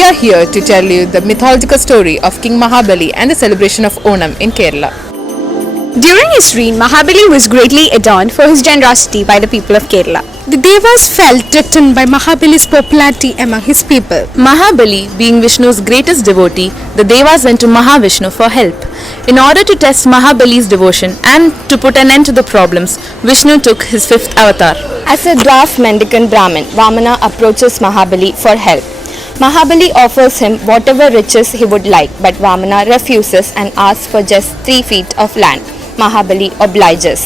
We are here to tell you the mythological story of King Mahabali and the celebration of Onam in Kerala. During his reign, Mahabali was greatly adorned for his generosity by the people of Kerala. The Devas felt threatened by Mahabali's popularity among his people. Mahabali, being Vishnu's greatest devotee, the Devas went to Mahavishnu for help. In order to test Mahabali's devotion and to put an end to the problems, Vishnu took his fifth avatar. As a dwarf mendicant Brahmin, Vamana approaches Mahabali for help. Mahabali offers him whatever riches he would like, but Vamana refuses and asks for just 3 feet of land. Mahabali obliges.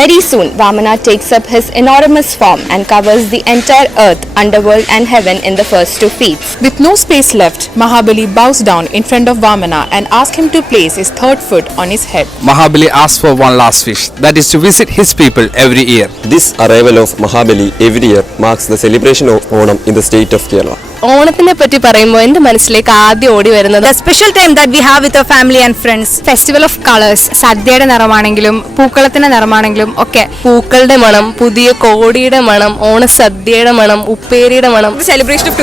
Very soon, Vamana takes up his enormous form and covers the entire earth, underworld and heaven in the first 2 feet. With no space left, Mahabali bows down in front of Vamana and asks him to place his third foot on his head. Mahabali asks for one last wish, that is to visit his people every year. This arrival of Mahabali every year marks the celebration of Onam in the state of Kerala. ഓണത്തിനെ പറ്റി പറയുമ്പോൾ എൻ്റെ മനസ്സിലേക്ക് ആദ്യം ഓടി വരുന്നത് The special time that we have with our family and friends. Festival of colors. സദ്യയുടെ നിറമാണെങ്കിലും പൂക്കളത്തിന്റെ നിറമാണെങ്കിലും ഒക്കെ. പൂക്കളുടെ മണം, പുതിയ കോടിയുടെ മണം, ഓണസദ്യയുടെ മണം, ഉപ്പേരിയുടെ മണം. Celebration of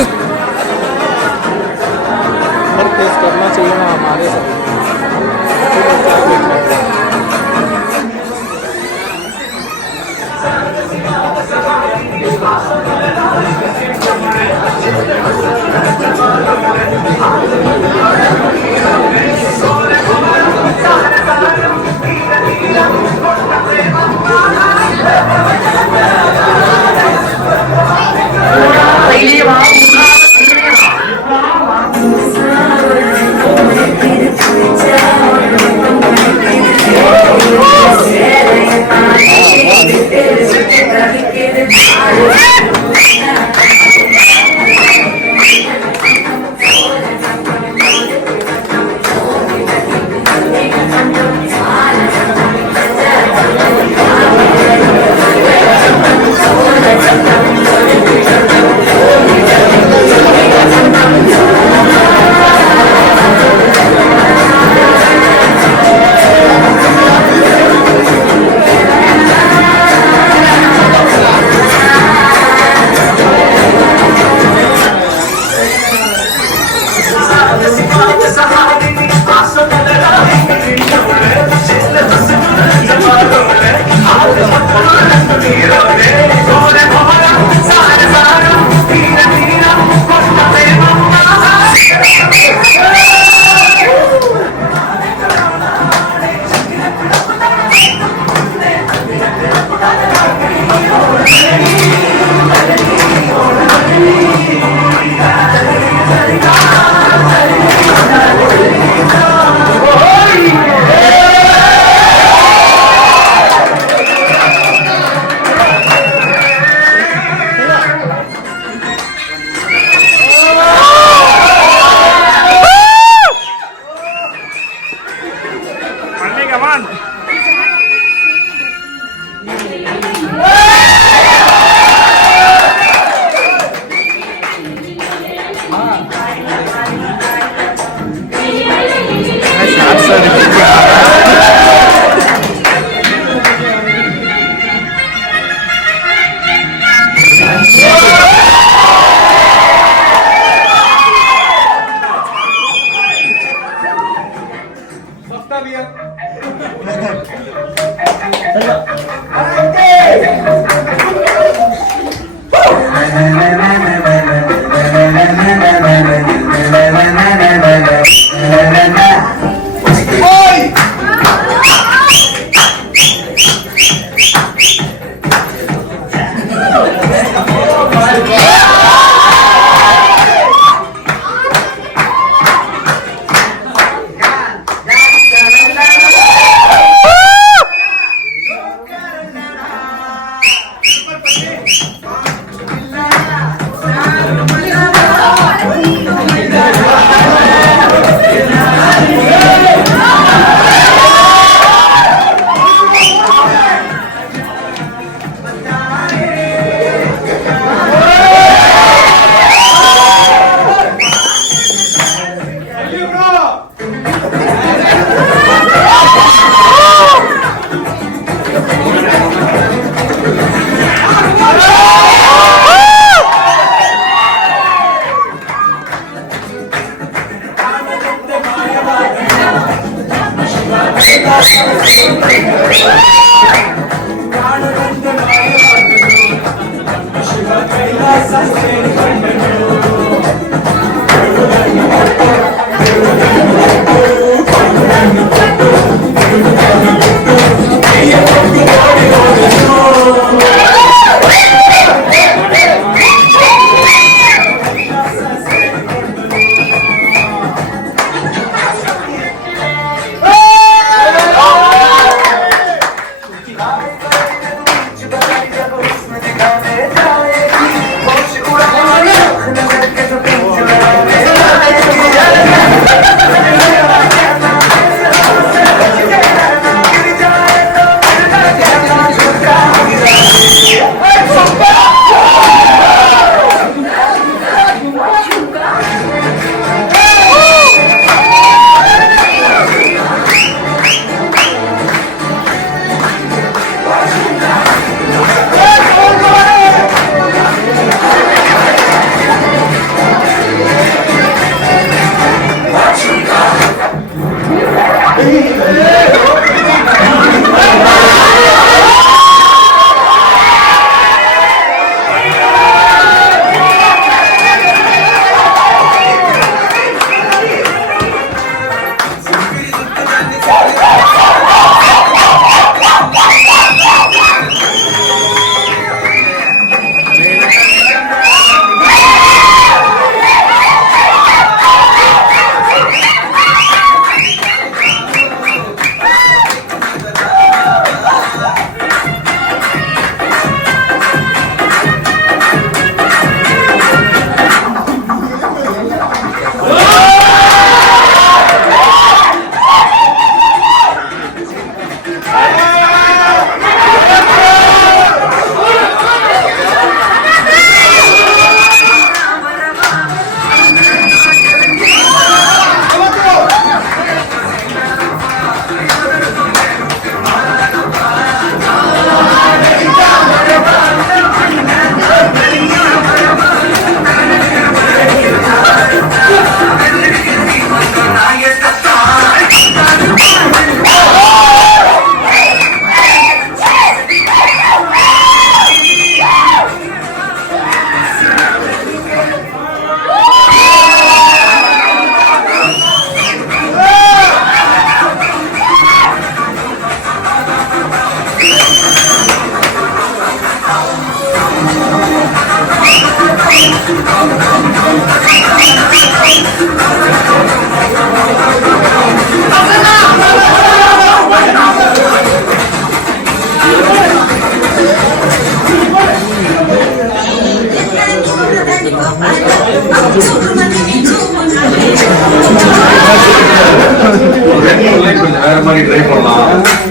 வேற மாதிரி ட்ரை பண்ணலாம்.